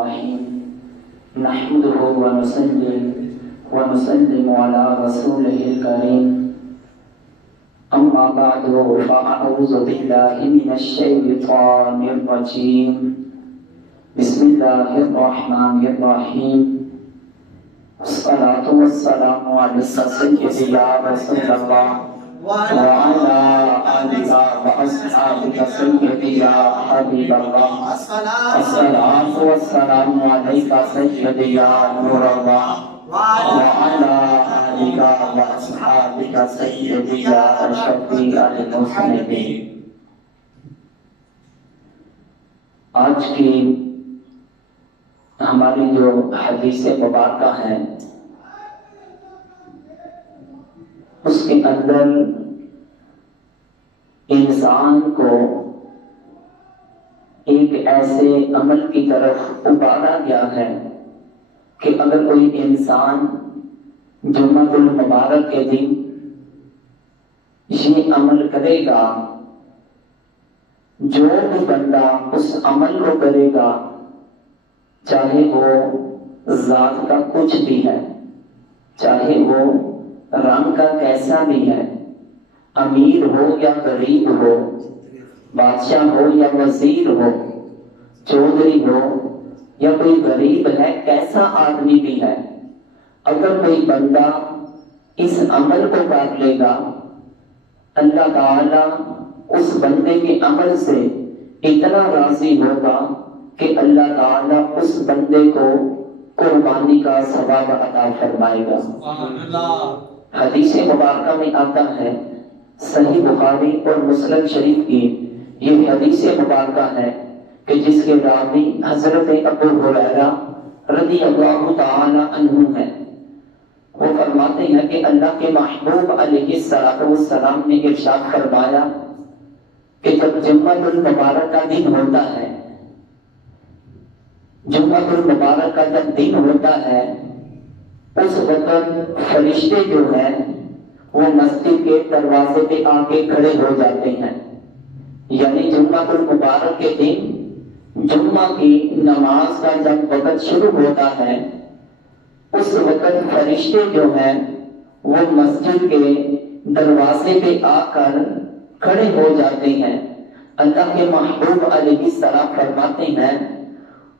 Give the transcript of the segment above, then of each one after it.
الرحيم نحمده ونسلم على رسوله الكريم أما بعد فأعوذ بالله من الشيطان الرجيم بسم الله الرحمن الرحيم والصلاة والسلام على سيدنا رسول الله وعلى آلك وأصحابك سيدنا حبيب الله الصلاة والسلام عليك سيدنا نور الله وعلى آلك وأصحابك سيدنا شفيع المسلمين. آج کی ہماری جو حدیث مبارکہ ہیں اس کے اندر انسان کو ایک ایسے عمل کی طرف ابھارا گیا ہے کہ اگر کوئی انسان جمعہ المبارک کے دن یہ عمل کرے گا، جو بھی بندہ اس عمل کو کرے گا، چاہے وہ ذات کا کچھ بھی ہے، چاہے وہ رنگ کا کیسا بھی ہے، امیر ہو یا غریب ہو، بادشاہ ہو یا وزیر ہو، چودھری ہو یا کوئی غریب ہے، کیسا آدمی بھی ہے، اگر کوئی بندہ اس عمل کو کر لے گا، اللہ تعالی اس بندے کے عمل سے اتنا راضی ہوگا کہ اللہ تعالیٰ اس بندے کو قربانی کا ثواب عطا فرمائے گا. حدیث مبارکہ میں آتا ہے، صحیح بخاری اور مسلم شریف کی یہ حدیث مبارکہ ہے کہ جس کے راوی حضرت ابو ہریرہ رضی اللہ تعالی عنہ ہیں. وہ فرماتے ہیں کہ اللہ کے محبوب علیہ السلام نے ارشاد فرمایا کہ جب جمعہ المبارک کا دن ہوتا ہے، جمعہ المبارک کا جب دن ہوتا ہے، اس وقت فرشتے جو ہیں وہ مسجد کے دروازے پہ آ کے کھڑے ہو جاتے ہیں. یعنی جمعہ المبارک کے دن جمعہ کی نماز کا جب وقت شروع ہوتا ہے، اس وقت فرشتے جو ہیں وہ مسجد کے دروازے پہ آ کر کھڑے ہو جاتے ہیں. اللہ کے محبوب علیہ السلام فرماتے ہیں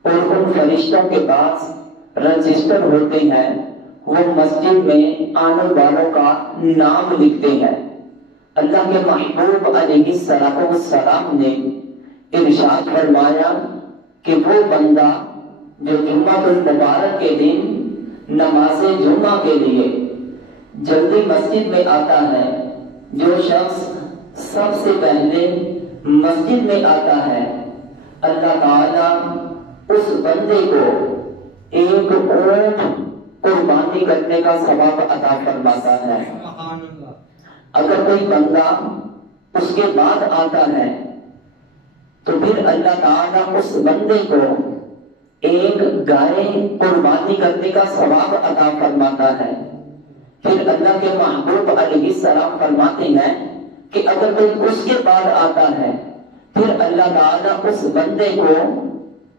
اور ان فرشتوں کے پاس رجسٹر ہوتے ہیں، وہ مسجد میں آنے والوں کا نام لکھتے ہیں. اللہ کے محبوب علیہ السلام نے ارشاد فرمایا کہ وہ بندہ جو جمعہ المبارک کے دن نماز جمعہ کے لیے جلدی مسجد میں آتا ہے، جو شخص سب سے پہلے مسجد میں آتا ہے، اللہ تعالیٰ اس بندے کو ایک اونٹ قربانی کرنے کا ثواب عطا فرماتا ہے. اگر کوئی بندہ اس کے بعد آتا ہے تو پھر اللہ تعالیٰ اس بندے کو ایک گائے قربانی کرنے کا ثواب عطا فرماتا ہے. پھر اللہ کے محبوب علیہ السلام فرماتے ہیں کہ اگر کوئی اس کے بعد آتا ہے، پھر اللہ تعالیٰ اس بندے کو،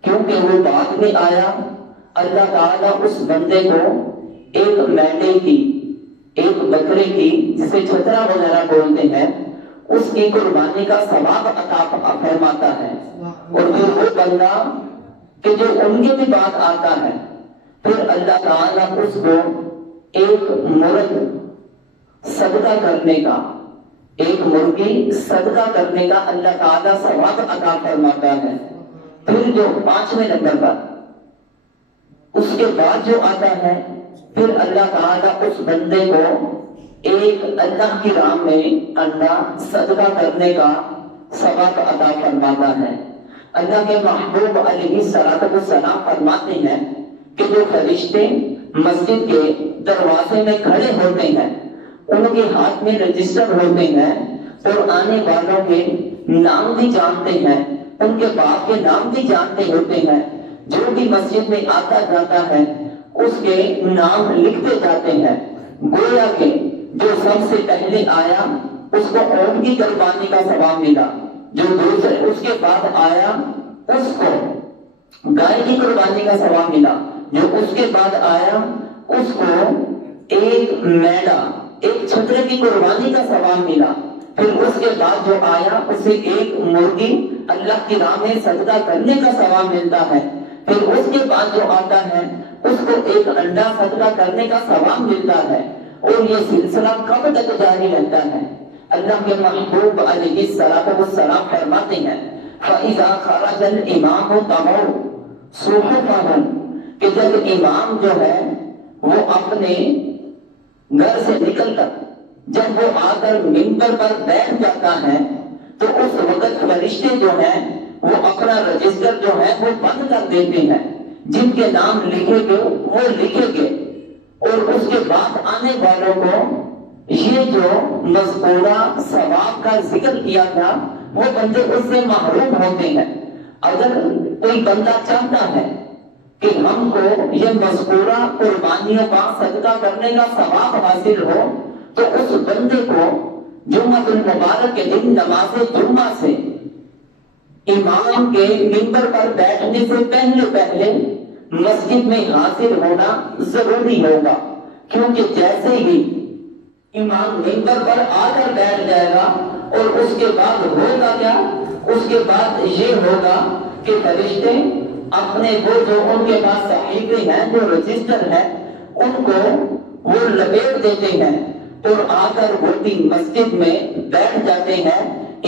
کیونکہ وہ بعد میں آیا، اللہ تعالیٰ اس بندے کو ایک مینڈے کی، ایک بکرے کی، جسے چھترا وغیرہ بولتے ہیں، اس کی قربانی کا ثواب عطا فرماتا ہے. اور پھر وہ بندہ کہ جو ان کے بھی بعد آتا ہے، پھر اللہ تعالیٰ اس کو ایک مرغ صدقہ کرنے کا، ایک مرغی صدقہ کرنے کا اللہ تعالیٰ ثواب عطا فرماتا ہے. پھر جو 5ویں نمبر پر اس کے بعد جو آتا ہے، پھر اللہ تعالیٰ اس بندے کو ایک اللہ کی راہ میں انڈا صدقہ کرنے کا ثواب عطا فرماتا ہے. اللہ کے محبوب علیہ السلام فرماتے ہیں کہ جو فرشتے مسجد کے دروازے میں کھڑے ہوتے ہیں، ان کے ہاتھ میں رجسٹر ہوتے ہیں اور آنے والوں کے نام بھی جانتے ہیں، ان کے باپ کے نام بھی جانتے ہوتے ہیں. جو بھی مسجد میں آتا جاتا ہے اس کے نام لکھتے جاتے ہیں. گویا کہ جو سب سے پہلے آیا اس کو اونٹ کی قربانی کا ثواب ملا، جو دوسرے اس کے بعد آیا اس کو گائے کی قربانی کا ثواب ملا. جو اس کے بعد آیا اس کو ایک میڑا ایک چھترے کی قربانی کا ثواب ملا. پھر اس کے بعد جو آیا اسے ایک مرغی اللہ کی راہ میں صدقہ کرنے کا ثواب ملتا ہے. پھر اس کے بعد جو آتا ہے اس کو ایک انڈا صدقہ کرنے کا ثواب ملتا ہے. اور یہ سلسلہ کب تک جاری رہتا ہے؟ اللہ کے محبوب علیہ السلام فرماتے ہیں فَإِذَا خَرَجَ الْإِمَامُ طَمَوْا صُحُفَهُمْ کہ جب امام جو ہے وہ اپنے گھر سے نکل کر جب وہ آ کر منبر پر بیٹھ جاتا ہے تو اس وقت فرشتے جو ہیں وہ اپنا رجسٹر جو ہے وہ بند کر دیتے ہیں. جن کے نام لکھے گئے وہ لکھے گئے اور اس کے بعد آنے والوں کو یہ جو مذکورہ ثواب کا ذکر کیا تھا وہ بندے اس سے محروم ہوتے ہیں. اگر کوئی بندہ چاہتا ہے کہ ہم کو یہ مذکورہ قربانیوں کا صدقہ کرنے کا ثواب حاصل ہو تو اس بندے کو جمعہ المبارک کے دن نماز جمعہ سے امام کے منبر پر بیٹھنے سے پہلے مسجد میں حاضر ہونا ضروری ہوگا. کیونکہ جیسے ہی امام منبر پر آ کر بیٹھ جائے گا اور اس کے بعد ہوگا کیا؟ اس کے بعد یہ ہوگا کہ فرشتے اپنے وہ جو ان کے پاس صحیفے ہیں جو رجسٹر ہے ان کو وہ لپیٹ دیتے ہیں اور آ کر وہی مسجد میں بیٹھ جاتے ہیں.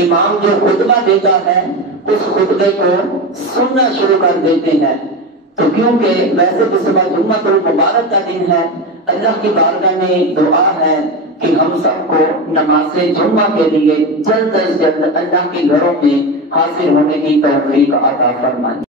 امام جو خطبہ دیتا ہے اس خطبے کو سننا شروع کر دیتے ہیں. تو کیونکہ ویسے تو صبح جمعہ المبارک کا دن ہے اللہ کی بارگاہ میں دعا ہے کہ ہم سب کو نماز جمعہ کے لیے جلد از جلد اللہ کے گھروں میں حاضر ہونے کی توفیق عطا فرمائے.